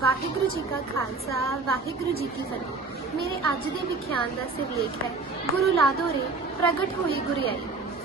ਵਾਹਿਗੁਰੂ ਜੀ ਕਾ ਖਾਲਸਾ, ਵਾਹਿਗੁਰੂ ਜੀ ਕੀ ਫਤਿਹ। ਮੇਰੇ ਅੱਜ ਦੇ ਵਿਖਿਆਨ ਦਾ ਸਿਰਲੇਖ ਹੈ, ਗੁਰੂ ਲਾਦੋਰੇ ਪ੍ਰਗਟ ਹੋਈ ਗੁਰਿਆਈ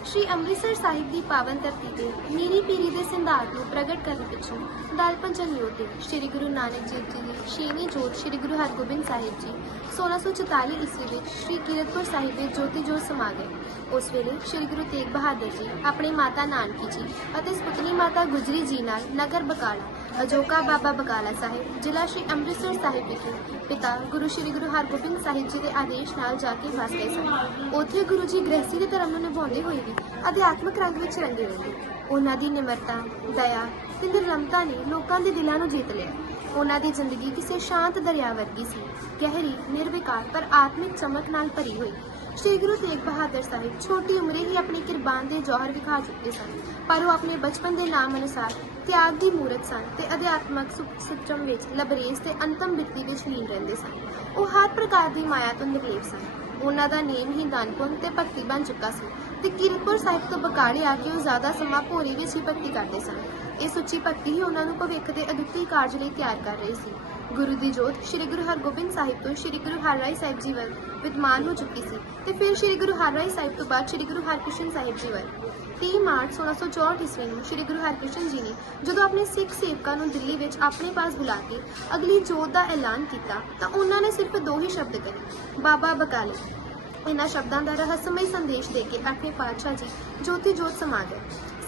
ਸ਼੍ਰੀ ਅੰਮ੍ਰਿਤਸਰ ਸਾਹਿਬ ਦੀ ਪਾਵਨ ਧਰਤੀ ਤੇ ਮੀਰੀ ਪੀਰੀ ਦੇ ਸਿੰਧਾਰ ਨੂੰ ਪ੍ਰਗਟ ਕਰਨ ਪਿੱਛੋਂ ਦਲ ਪੰਜਨ ਯੋਧੇ ਸ਼੍ਰੀ ਗੁਰੂ ਨਾਨਕ ਦੇਵ ਜੀ ਦੀ ਛੇਵੀਂ ਜੋਤ ਸ਼੍ਰੀ ਗੁਰੂ ਹਰਗੋਬਿੰਦ ਸਾਹਿਬ ਜੀ 1644 ਈਸਵੀ ਵਿੱਚ ਸ਼੍ਰੀ ਕੀਰਤਪੁਰ ਸਾਹਿਬ ਵਿੱਚ ਜੋਤੀ ਜੋਤ ਸਮਾ ਗਏ। ਉਸ ਵੇਲੇ ਸ਼੍ਰੀ ਗੁਰੂ ਤੇਗ ਬਹਾਦਰ ਜੀ, ਆਪਣੇ ਮਾਤਾ ਨਾਨਕੀ ਜੀ ਅਤੇ ਸੁਪਤਨੀ ਮਾਤਾ ਗੁਜਰੀ ਜੀ ਨਾਲ ਨਗਰ ਬਕਾਲਾ ਅਜੋਕਾ ਬਾਬਾ ਬਕਾਲਾ ਸਾਹਿਬ, ਜ਼ਿਲ੍ਹਾ ਸ਼੍ਰੀ ਅੰਮ੍ਰਿਤਸਰ ਸਾਹਿਬ ਵਿਖੇ ਪਿਤਾ ਗੁਰੂ ਸ਼੍ਰੀ ਗੁਰੂ ਹਰਗੋਬਿੰਦ ਸਾਹਿਬ ਜੀ ਦੇ ਆਦੇਸ਼ ਨਾਲ ਜਾ ਕੇ ਵਸ ਗਏ ਸਨ। ਉੱਥੇ ਗੁਰੂ ਜੀ ਗ੍ਰਸਤੀ ਦੇ ਧਰਮ ਨੂੰ ਨਿਭਾਉਂਦੇ ਹੋਏ ਵੀ ਅਧਿਆਤਮਿਕ ਰੰਗ ਵਿੱਚ ਰੰਗੇ ਰਹਿੰਦੇ ਉਹਨਾਂ ਦੀ ਨਿਮਰਤਾ, ਦਇਆ ਤੇ ਨਿਰਲਮਤਾ ਨੇ ਲੋਕਾਂ ਦੇ ਦਿਲਾਂ ਨੂੰ ਜਿੱਤ ਲਿਆ। ਉਹਨਾਂ ਦੀ ਜ਼ਿੰਦਗੀ ਕਿਸੇ ਸ਼ਾਂਤ ਦਰਿਆ ਵਰਗੀ ਸੀ। ਗਹਿਰੀ, ਨਿਰਵਿਕਾਰ ਪਰ ਆਤਮਿਕ ਚਮਕ ਨਾਲ ਭਰੀ ਹੋਈ। ਸ਼੍ਰੀ ਗੁਰੂ ਤੇਗ ਬਹਾਦਰ ਸਾਹਿਬ ਛੋਟੀ ਉਮਰੇ ਹੀ ਆਪਣੀ ਕਿਰਬਾਨ ਦੇ ਜੋਹਰ ਵਿਖਾ ਚੁੱਕੇ ਸਨ, ਪਰ ਉਹ ਆਪਣੇ ਬਚਪਨ ਦੇ ਨਾਮ ਅਨੁਸਾਰ ਤਿਆਗ ਦੀ ਮੂਰਤ ਸਨ ਤੇ ਅਧਿਆਤਮਕ ਸੁਖ ਸੁਚਮ ਵਿੱਚ ਲਬਰੇਜ਼ ਤੇ ਅੰਤਮ ਬਿਰਤੀ ਵਿੱਚ ਲੀਨ ਰਹਿੰਦੇ ਸਨ। ਉਹ ਹਰ ਪ੍ਰਕਾਰ ਦੀ ਮਾਇਆ ਤੋਂ ਨਿਰਲੇਪ ਸਨ। ਉਹਨਾਂ ਦਾ ਨੇਮ ਹੀ ਦਾਨਪੁੰਨ ਤੇ ਭਗਤੀ ਬਣ ਚੁੱਕਾ ਸੀ ਤੇ ਕੀਰਤਪੁਰ ਸਾਹਿਬ ਤੋਂ ਬਕਾਲੇ ਆ ਕੇ ਉਹ ਜ਼ਿਆਦਾ ਸਮਾਂ ਭੋਰੀ ਵਿੱਚ ਹੀ ਭਗਤੀ ਕਰਦੇ ਸਨ। ਇਹ ਸੁੱਚੀ ਭਗਤੀ ਹੀ ਉਹਨਾਂ ਨੂੰ ਭਵਿੱਖ ਦੇ ਅਦੁੱਤੀ ਕਾਰਜ ਲਈ ਤਿਆਰ ਕਰ ਰਹੀ ਸੀ। ਗੁਰੂ ਦੀ ਜੋਤ ਸ਼੍ਰੀ ਗੁਰੂ ਹਰਗੋਬਿੰਦ ਸਾਹਿਬ ਤੋਂ ਸ਼੍ਰੀ ਗੁਰੂ ਹਰਰਾਏ ਸਾਹਿਬ ਜੀ ਵੱਲ ਵਿਦਮਾਨ ਹੋ ਚੁੱਕੀ ਸੀ ਤੇ ਫਿਰ ਸ਼੍ਰੀ ਗੁਰੂ ਹਰਰਾਏ ਸਾਹਿਬ ਤੋਂ ਬਾਅਦ ਸ਼੍ਰੀ ਗੁਰੂ ਹਰਕ੍ਰਿਸ਼ਨ ਸਾਹਿਬ ਜੀ ਵੱਲ। 30 ਮਾਰਚ 1664 ਈਸਵੀ ਨੂੰ ਸ਼੍ਰੀ ਗੁਰੂ ਹਰਕ੍ਰਿਸ਼ਨ ਜੀ ਨੇ ਜਦੋਂ ਆਪਣੇ ਸਿੱਖ ਸੇਵਕਾਂ ਨੂੰ ਦਿੱਲੀ ਵਿੱਚ ਆਪਣੇ ਪਾਸ ਬੁਲਾ ਕੇ ਅਗਲੀ ਜੋਤ ਦਾ ਐਲਾਨ ਕੀਤਾ ਤਾਂ ਉਹਨਾਂ ਨੇ ਸਿਰਫ ਦੋ ਹੀ ਸ਼ਬਦ ਕਹੇ, ਬਾਬਾ ਬਕਾਲੇ। ਇਹਨਾਂ ਸ਼ਬਦਾਂ ਦਾ ਰਹੱਸਮਈ ਸੰਦੇਸ਼ ਦੇ ਕੇ ਅੱਠਵੇਂ ਪਾਤਸ਼ਾਹ ਜੀ ਜੋਤੀ ਜੋਤ ਸਮਾ ਗਏ।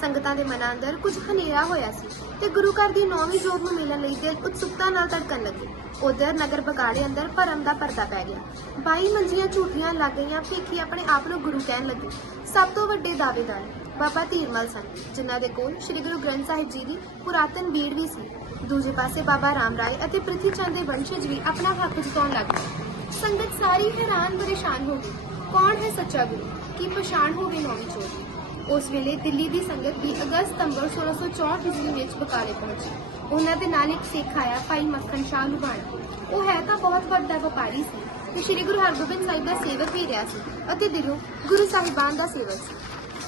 ਸੰਗਤਾਂ ਦੇ ਮਨਾਂ ਅੰਦਰ ਕੁਝ ਹਨੇਰਾ ਹੋਇਆ ਸੀ ਤੇ ਗੁਰੂ ਘਰ ਦੀ ਨੌਵੀਂ ਜੋਤ ਨੂੰ ਮਿਲਣ ਲਈ ਦਿਲ ਉਤਸੁਕਤਾ ਨਾਲ ਧੜਕਣ ਲੱਗੇ। ਉਧਰ ਨਗਰ ਬਗਾੜੇ ਅੰਦਰ ਭਰਮ ਦਾ ਪਰਦਾ ਪੈ ਗਿਆ। 22 ਮੰਜੀਆਂ ਝੂਠੀਆਂ ਲੱਗ ਗਈਆਂ, ਭੇਖੀ ਆਪਣੇ ਆਪ ਨੂੰ ਗੁਰੂ ਕਹਿਣ ਲੱਗੇ। ਸਭ ਤੋਂ ਵੱਡੇ ਦਾਅਵੇਦਾਰ ਬਾਬਾ ਧੀਰਮਲ ਸਨ, ਜਿਨ੍ਹਾਂ ਦੇ ਕੋਲ ਸ੍ਰੀ ਗੁਰੂ ਗ੍ਰੰਥ ਸਾਹਿਬ ਜੀ ਦੀ ਪੁਰਾਤਨ ਬੀੜ ਵੀ ਸੀ। ਦੂਜੇ ਪਾਸੇ ਬਾਬਾ ਰਾਮ ਰਾਏ ਅਤੇ ਪ੍ਰਿਥੀ ਚੰਦ ਦੇ ਵੰਸ਼ਜ ਵੀ ਆਪਣਾ ਹੱਕ ਜਤਾਉਣ ਲੱਗ ਗਏ ਸੰਗਤ ਸਾਰੀ ਹੈਰਾਨ ਪਰੇਸ਼ਾਨ ਹੋ ਗਈ। ਕੌਣ ਹੈ ਸੱਚਾ ਗੁਰੂ? ਕੀ ਪਛਾਣ ਹੋਵੇ ਨੌਵੀਂ ਚੋਰੀ? ਉਸ ਵੇਲੇ ਦਿੱਲੀ ਦੀ ਸੰਗਤ ਵੀ ਅਗਸਤ ਸਤੰਬਰ 1664 ਈਸਵੀ ਵਿੱਚ ਬਕਾਲੇ ਪਹੁੰਚੀ। ਉਹਨਾਂ ਦੇ ਨਾਲ ਇੱਕ ਸਿੱਖ ਆਇਆ, ਭਾਈ ਮੱਖਣ ਸ਼ਾਹ ਲੁਬਾਣਾ ਉਹ ਹੈ ਤਾਂ ਬਹੁਤ ਵੱਡਾ ਵਪਾਰੀ ਸੀ। ਤੇ ਸ੍ਰੀ ਗੁਰੂ ਹਰਗੋਬਿੰਦ ਸਾਹਿਬ ਦਾ ਸੇਵਕ ਵੀ ਰਿਹਾ ਸੀ ਅਤੇ ਦਿਲੋਂ ਗੁਰੂ ਸਾਹਿਬਾਨ ਦਾ ਸੇਵਕ ਸੀ।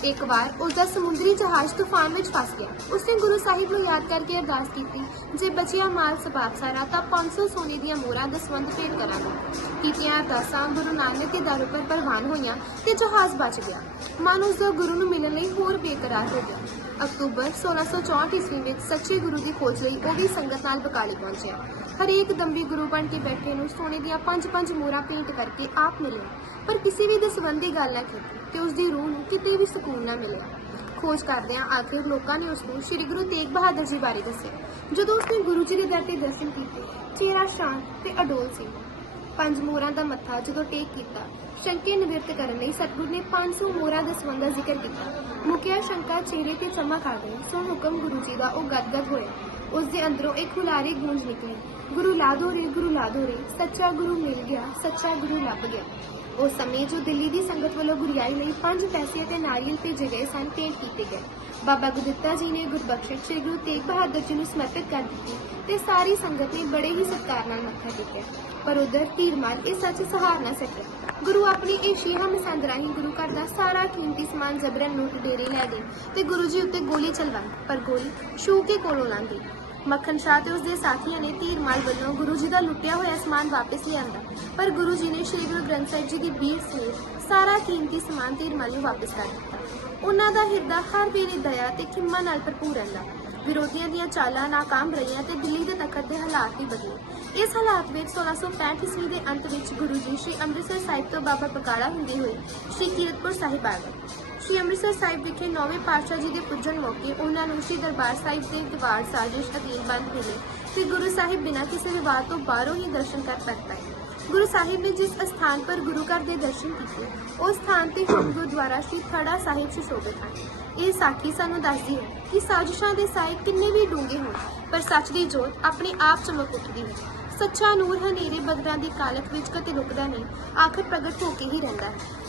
ਇੱਕ ਵਾਰ ਉਸ ਦਾ ਸਮੁੰਦਰੀ ਜਹਾਜ਼ ਤੂਫਾਨ ਵਿੱਚ ਫਸ ਗਿਆ। ਉਸਨੇ ਗੁਰੂ ਸਾਹਿਬ ਨੂੰ ਯਾਦ ਕਰਕੇ ਅਰਦਾਸ ਕੀਤੀ, ਜੇ ਬਚਿਆ ਮਾਲ ਸਬਾਬ ਸਾਰਾ, ਤਾਂ 500 ਸੋਨੇ ਦੀਆਂ ਮੋਹਰਾਂ ਦਸਵੰਧ ਭੇਟ ਕਰਾਂਗਾ। ਕੀਤੀਆਂ ਅਰਦਾਸਾਂ ਗੁਰੂ ਨਾਨਕ ਦੇ ਦਰ ਉੱਪਰ ਪ੍ਰਵਾਨ ਹੋਈਆਂ ਤੇ ਜਹਾਜ਼ ਬਚ ਗਿਆ। ਮਨ ਉਸ ਦਾ ਗੁਰੂ ਨੂੰ ਮਿਲਣ ਲਈ ਹੋਰ ਬੇਕਰਾਰ ਹੋ ਗਿਆ। ਅਕਤੂਬਰ 1664 ਈਸਵੀ ਵਿੱਚ ਸੱਚੇ ਗੁਰੂ ਦੀ ਖੋਜ ਲਈ ਉਹ ਵੀ ਸੰਗਤ ਨਾਲ ਬਕਾਲੀ ਪਹੁੰਚਿਆ। ਹਰੇਕ ਦੰਬੀ ਗੁਰੂ ਬਣ ਕੇ ਬੈਠੇ ਨੂੰ ਸੋਨੇ ਦੀਆਂ ਪੰਜ ਪੰਜ ਮੋਹਰਾਂ ਭੇਂਟ ਕਰਕੇ ਆਪ ਮਿਲਿਆ ਪਰ ਕਿਸੇ ਵੀ ਦਸਵੰਧ ਦੀ ਗੱਲ ਨਾ ਕੀਤੀ ਤੇ ਉਸ ਦੀ ਰੂਹ ਨੂੰ ਕਿਤੇ ਵੀ ਸਕੂਨ ਨਾ ਮਿਲਿਆ। ਖੋਜ ਕਰਦਿਆਂ ਆਖਿਰ ਲੋਕਾਂ ਨੇ ਉਸ ਨੂੰ ਸ੍ਰੀ ਗੁਰੂ ਤੇਗ ਬਹਾਦਰ ਜੀ ਬਾਰੇ ਦੱਸਿਆ। ਜਦੋਂ ਉਸਨੇ ਗੁਰੂ ਜੀ ਦੇ ਦਰ ਤੇ ਦਰਸ਼ਨ ਕੀਤੇ, ਚਿਹਰਾ ਸ਼ਾਂਤ ਤੇ ਅਡੋਲ ਸੀ। ਪੰਜ ਮੋਹਰਾਂ ਦਾ ਮੱਥਾ ਜਦੋਂ ਟੇਕ ਕੀਤਾ, ਸ਼ੰਕੇ ਨਿਵਰਤ ਕਰਨ ਲਈ ਸਤਿਗੁਰ ਨੇ 500 ਮੋਹਰਾਂ ਦਾ ਸੰਬੰਧ ਦਾ ਜ਼ਿਕਰ ਕੀਤਾ। ਮੁਕਿਆ ਸ਼ੰਕਾ ਚਿਹਰੇ ਤੇ ਚਮਕ ਆ ਗਈ। ਸੋ ਹੁਕਮ ਗੁਰੂ ਜੀ ਦਾ ਉਹ ਗਦਗਦ ਹੋਇਆ। ਉਸ ਦੇ ਅੰਦਰੋਂ ਇੱਕ ਹੁਲਾਰੀ ਗੂੰਜ ਨਿਕਲੀ। ਗੁਰੂ ਲਾਦੋ ਰੇ, ਗੁਰੂ ਲਾਦੋ ਰੇ, ਸੱਚਾ ਗੁਰੂ ਮਿਲ ਗਿਆ, ਸੱਚਾ ਗੁਰੂ ਲੱਭ ਗਿਆ। ਉਸ ਸਮੇਂ ਜੋ ਦਿੱਲੀ ਦੀ ਸੰਗਤ ਵੱਲੋਂ ਗੁਰਿਆਈ ਲਈ ਪੰਜ ਪੈਸੇ ਅਤੇ ਨਾਰੀਅਲ ਭੇਜੇ ਗਏ ਸਨ, ਭੇਂਟ ਕੀਤੇ ਗਏ। ਬਾਬਾ ਗੁਰਦਿੱਤਾ ਜੀ ਨੇ ਗੁਰਬਖਸ਼ ਸ੍ਰੀ ਗੁਰੂ ਤੇਗ ਬਹਾਦਰ ਜੀ ਨੂੰ ਸਮਰਪਿਤ ਕਰ ਦਿੱਤੀ ਤੇ ਸਾਰੀ ਸੰਗਤ ਨੇ ਬੜੇ ਹੀ ਸਤਿਕਾਰ ਨਾਲ ਮੱਥਾ ਟੇਕਿਆ। ਪਰ ਉਧਰ ਧੀਰਮਾਨ ਇਹ ਸੱਚ ਸਹਾਰ ਨਾ ਸਕਿਆ ਗੁਰੂ ਆਪਣੀ ਇਹ ਸ਼ੀਹਾ ਮਸੰਦ ਰਾਹੀਂ ਗੁਰੂ ਘਰ ਦਾ ਸਾਰਾ ਕੀਮਤੀ ਸਮਾਨ ਜਬਰਨ ਲੁੱਟ ਡੇਰੇ ਲੈ ਗਏ ਤੇ ਗੁਰੂ ਜੀ ਉੱਤੇ ਗੋਲੀ ਚਲਵਾਈ, ਪਰ ਗੋਲੀ ਸ਼ੂ ਕੇ ਕੋਲੋਂ ਲੰਘ ਗਈ। ਮੱਖਣ ਸ਼ਾਹ ਤੇ ਉਸਦੇ ਸਾਥੀਆਂ ਨੇ ਧੀਰਮਾਲ ਵੱਲੋਂ ਗੁਰੂ ਜੀ ਦਾ ਲੁੱਟਿਆ ਹੋਇਆ ਸਮਾਨ ਵਾਪਸ ਲਿਆਂਦਾ। ਪਰ ਗੁਰੂ ਜੀ ਨੇ ਸ੍ਰੀ ਗੁਰੂ ਗ੍ਰੰਥ ਸਾਹਿਬ ਜੀ ਦੀ ਬੀੜ ਸਮੇਤ ਸਾਰਾ ਕੀਮਤੀ ਸਮਾਨ ਧੀਰਮਾਲ ਨੂੰ ਵਾਪਸ ਕਰ ਦਿੱਤਾ। ਉਹਨਾਂ ਦਾ ਹਿਰਦਾ ਹਰ ਵੇਲੇ ਦਇਆ ਤੇ ਖਿੰਮਾ ਨਾਲ ਭਰਪੂਰ ਰਹਿੰਦਾ। ਵਿਰੋਧੀਆਂ ਦੀਆਂ ਚਾਲਾਂ ਨਾਕਾਮ ਰਹੀਆਂ ਤੇ ਦਿੱਲੀ ਦੇ ਤਖਤ ਦੇ ਹਾਲਾਤ ਵੀ ਬਦਲੇ। ਇਸ ਹਾਲਾਤ ਵਿੱਚ 1665 ਈਸਵੀ ਦੇ ਅੰਤ ਵਿੱਚ ਗੁਰੂ ਜੀ ਸ੍ਰੀ ਅੰਮ੍ਰਿਤਸਰ ਸਾਹਿਬ ਤੋਂ ਬਾਬਾ ਬਕਾਲਾ ਹੁੰਦੇ ਹੋਏ ਸ੍ਰੀ ਕੀਰਤਪੁਰ ਸਾਹਿਬ ਆ ਗਏ। ਸ੍ਰੀ ਅੰਮ੍ਰਿਤਸਰ ਸਾਹਿਬ ਵਿਖੇ ਨੌਵੇਂ ਪਾਤਸ਼ਾਹ ਜੀ ਦੇ ਪੁੱਜਣ ਮੌਕੇ ਉਹਨਾਂ ਨੂੰ ਸ੍ਰੀ ਦਰਬਾਰ ਸਾਹਿਬ ਦੇ ਦੀਵਾਰ ਸਾਜ਼ਿਸ਼ ਅਧੀਨ ਬੰਦ ਮਿਲੇ। ਤੇ ਗੁਰੂ ਸਾਹਿਬ ਬਿਨਾਂ ਕਿਸੇ ਵਿਵਾਦ ਤੋਂ ਬਾਹਰੋਂ ਹੀ ਦਰਸ਼ਨ ਕਰ ਪਰ ਪਾਏ। ਗੁਰੂ ਸਾਹਿਬ ਨੇ ਜਿਸ ਅਸਥਾਨ ਪਰ ਗੁਰੂ ਘਰ ਦੇ ਦਰਸ਼ਨ ਕੀਤੇ, ਉਸ ਸਥਾਨ ਤੇ ਹੁਣ ਗੁਰਦੁਆਰਾ ਸ੍ਰੀ ਥੜਾ ਸਾਹਿਬ ਸੁਸ਼ੋਭਿਤ ਹਨ। ਇਹ ਸਾਖੀ ਸਾਨੂੰ ਦੱਸਦੀ ਹੈ ਕਿ ਸਾਜ਼ਿਸ਼ਾਂ ਦੇ ਸਾਏ ਕਿੰਨੇ ਵੀ ਡੂੰਘੇ ਹੋਣ, ਪਰ ਸੱਚ ਦੀ ਜੋਤ ਆਪਣੇ ਆਪ ਚਮਕ ਉੱਠਦੀ ਹੈ। ਸੱਚਾ ਨੂਰ ਹਨੇਰੇ ਬਦਰਾਂ ਦੀ ਕਾਲਖ ਵਿੱਚ ਕਦੇ ਰੁਕਦਾ ਨਹੀਂ, ਆਖਰ ਪ੍ਰਗਟ ਹੋ ਕੇ ਹੀ ਰਹਿੰਦਾ ਹੈ।